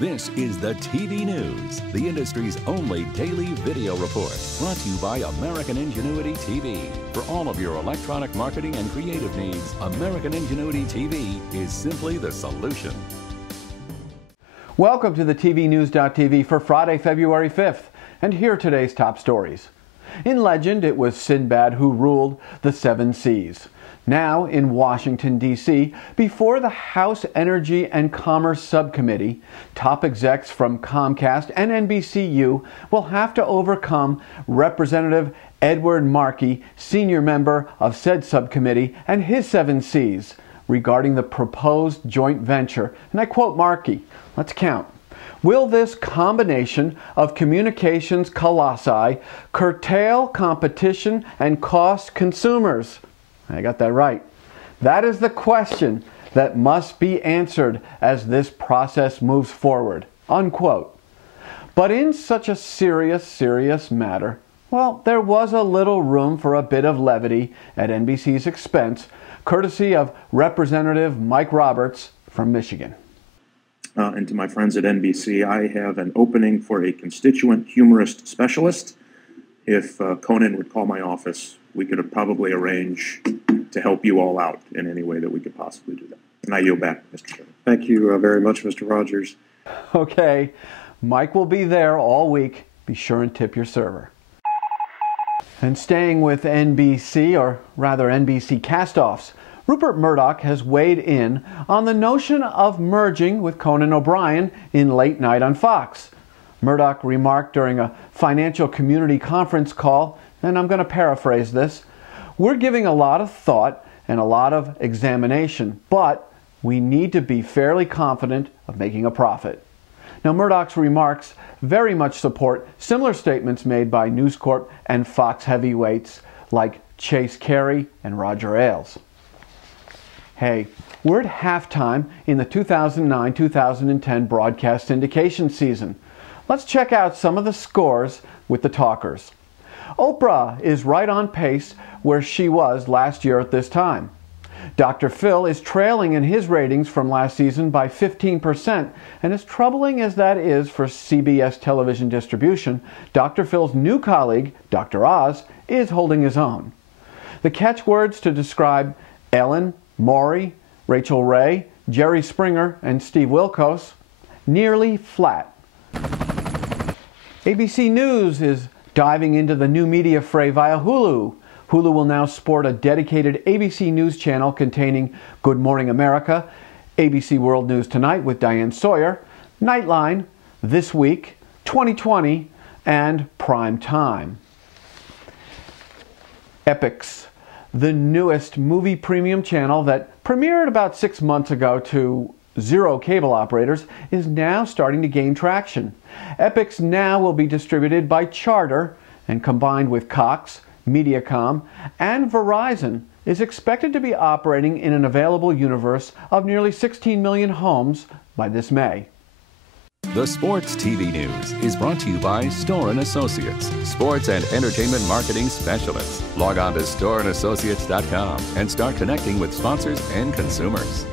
This is the TV News, the industry's only daily video report, brought to you by American Ingenuity TV. For all of your electronic marketing and creative needs, American Ingenuity TV is simply the solution. Welcome to the TVNews.TV for Friday, February 5th, and here are today's top stories. In legend, it was Sinbad who ruled the seven seas. Now, in Washington, D.C., before the House Energy and Commerce Subcommittee, top execs from Comcast and NBCU will have to overcome Representative Edward Markey, senior member of said subcommittee, and his seven Cs regarding the proposed joint venture. And I quote Markey, let's count. Will this combination of communications colossi curtail competition and cost consumers? I got that right. That is the question that must be answered as this process moves forward, unquote. But in such a serious matter, well, there was a little room for a bit of levity at NBC's expense, courtesy of Representative Mike Roberts from Michigan. And to my friends at NBC, I have an opening for a constituent humorist specialist. If Conan would call my office, we could probably arrange to help you all out in any way that we could possibly do that. And I yield back, Mr. Chairman. Thank you very much, Mr. Rogers. Okay, Mike will be there all week. Be sure and tip your server. And staying with NBC, or rather NBC castoffs, Rupert Murdoch has weighed in on the notion of merging with Conan O'Brien in Late Night on Fox. Murdoch remarked during a financial community conference call, and I'm going to paraphrase this, "We're giving a lot of thought and a lot of examination, but we need to be fairly confident of making a profit." Now, Murdoch's remarks very much support similar statements made by News Corp and Fox heavyweights like Chase Carey and Roger Ailes. Hey, we're at halftime in the 2009-2010 broadcast syndication season. Let's check out some of the scores with the talkers. Oprah is right on pace where she was last year at this time. Dr. Phil is trailing in his ratings from last season by 15%, and as troubling as that is for CBS television distribution, Dr. Phil's new colleague, Dr. Oz, is holding his own. The catchwords to describe Ellen, Maury, Rachel Ray, Jerry Springer, and Steve Wilkos, nearly flat. ABC News is diving into the new media fray via Hulu. Hulu will now sport a dedicated ABC News channel containing Good Morning America, ABC World News Tonight with Diane Sawyer, Nightline, This Week, 2020, and Prime Time. Epix, the newest movie premium channel that premiered about 6 months ago to zero cable operators, is now starting to gain traction. Epix now will be distributed by Charter, and combined with Cox, Mediacom, and Verizon, is expected to be operating in an available universe of nearly 16 million homes by this May. The Sports TV News is brought to you by Store & Associates, sports and entertainment marketing specialists. Log on to storeandassociates.com and start connecting with sponsors and consumers.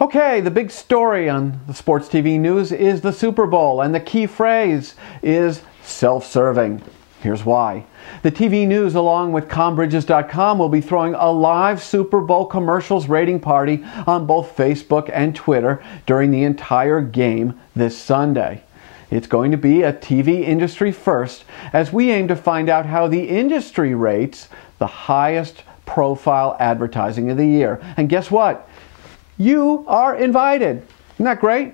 Okay, the big story on the Sports TV News is the Super Bowl, and the key phrase is self-serving. Here's why. The TV News, along with combridges.com, will be throwing a live Super Bowl commercials rating party on both Facebook and Twitter during the entire game this Sunday. It's going to be a TV industry first, as we aim to find out how the industry rates the highest profile advertising of the year. And guess what? You are invited. Isn't that great?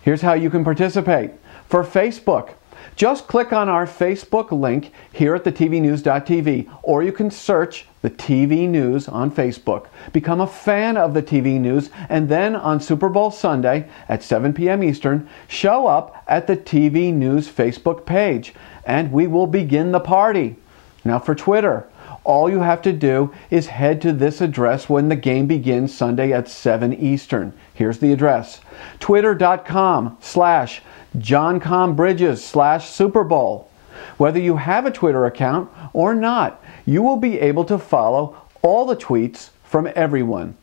Here's how you can participate. For Facebook, just click on our Facebook link here at the TVNews.tv, or you can search the TV News on Facebook. Become a fan of the TV News, and then on Super Bowl Sunday at 7 p.m. Eastern, show up at the TV News Facebook page, and we will begin the party. Now for Twitter, all you have to do is head to this address when the game begins Sunday at 7 Eastern. Here's the address: twitter.com/JohnComBridges/Super Bowl. Whether you have a Twitter account or not, you will be able to follow all the tweets from everyone.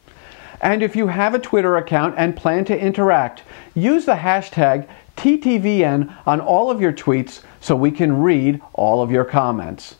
And if you have a Twitter account and plan to interact, use the hashtag TTVN on all of your tweets so we can read all of your comments.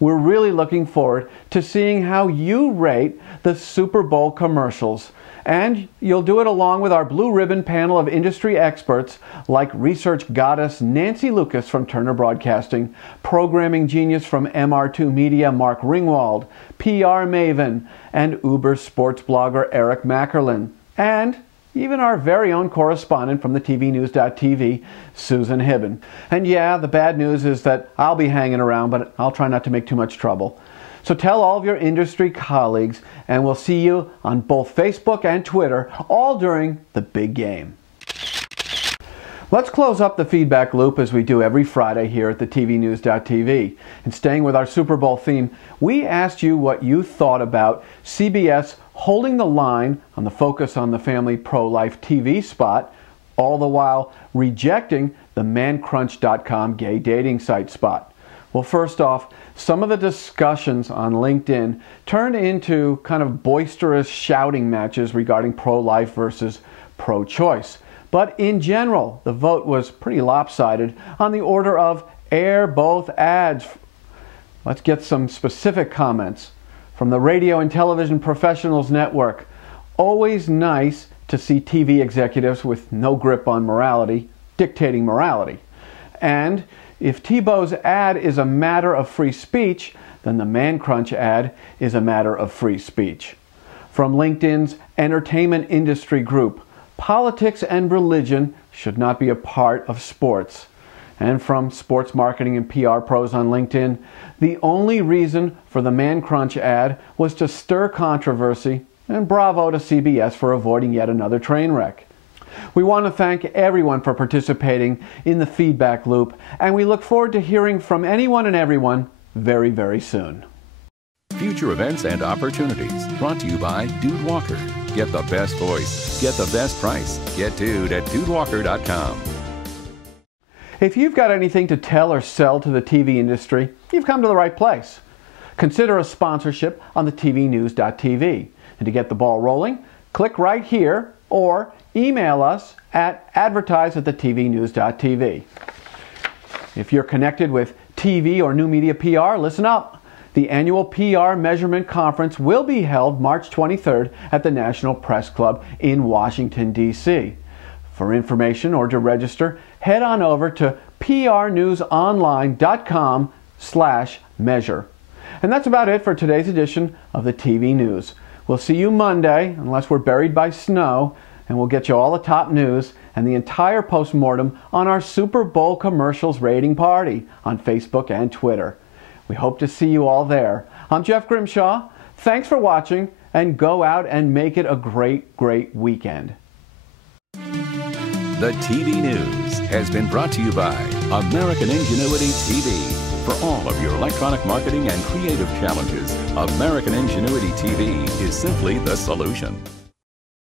We're really looking forward to seeing how you rate the Super Bowl commercials. And you'll do it along with our blue ribbon panel of industry experts like research goddess Nancy Lucas from Turner Broadcasting, programming genius from MR2 Media Mark Ringwald, PR maven, and Uber sports blogger Eric Mackerlin, and even our very own correspondent from the tvnews.tv, Susan Hibben. And yeah, the bad news is that I'll be hanging around, but I'll try not to make too much trouble. So tell all of your industry colleagues, and we'll see you on both Facebook and Twitter, all during the big game. Let's close up the feedback loop as we do every Friday here at the tvnews.tv. And staying with our Super Bowl theme, we asked you what you thought about CBS holding the line on the Focus on the Family pro-life TV spot, all the while rejecting the mancrunch.com gay dating site spot. Well, first off, some of the discussions on LinkedIn turned into kind of boisterous shouting matches regarding pro-life versus pro-choice. But in general, the vote was pretty lopsided on the order of air both ads. Let's get some specific comments from the Radio and Television Professionals Network. Always nice to see TV executives with no grip on morality dictating morality. And if Tebow's ad is a matter of free speech, then the ManCrunch ad is a matter of free speech. From LinkedIn's Entertainment Industry Group, politics and religion should not be a part of sports. And from Sports Marketing and PR Pros on LinkedIn, the only reason for the ManCrunch ad was to stir controversy, and bravo to CBS for avoiding yet another train wreck. We want to thank everyone for participating in the feedback loop, and we look forward to hearing from anyone and everyone very, very soon. Future events and opportunities brought to you by Dude Walker. Get the best voice, get the best price. Get Dude at dudewalker.com. If you've got anything to tell or sell to the TV industry, you've come to the right place. Consider a sponsorship on the tvnews.tv. And to get the ball rolling, click right here or email us at advertise@thetvnews.tv. If you're connected with TV or new media PR, listen up. The annual PR Measurement Conference will be held March 23rd at the National Press Club in Washington, D.C. For information or to register, head on over to prnewsonline.com/measure. And that's about it for today's edition of the TV News. We'll see you Monday, unless we're buried by snow, and we'll get you all the top news and the entire postmortem on our Super Bowl commercials rating party on Facebook and Twitter. We hope to see you all there. I'm Jeff Grimshaw. Thanks for watching, and go out and make it a great, great weekend. The TV News has been brought to you by American Ingenuity TV. For all of your electronic marketing and creative challenges, American Ingenuity TV is simply the solution.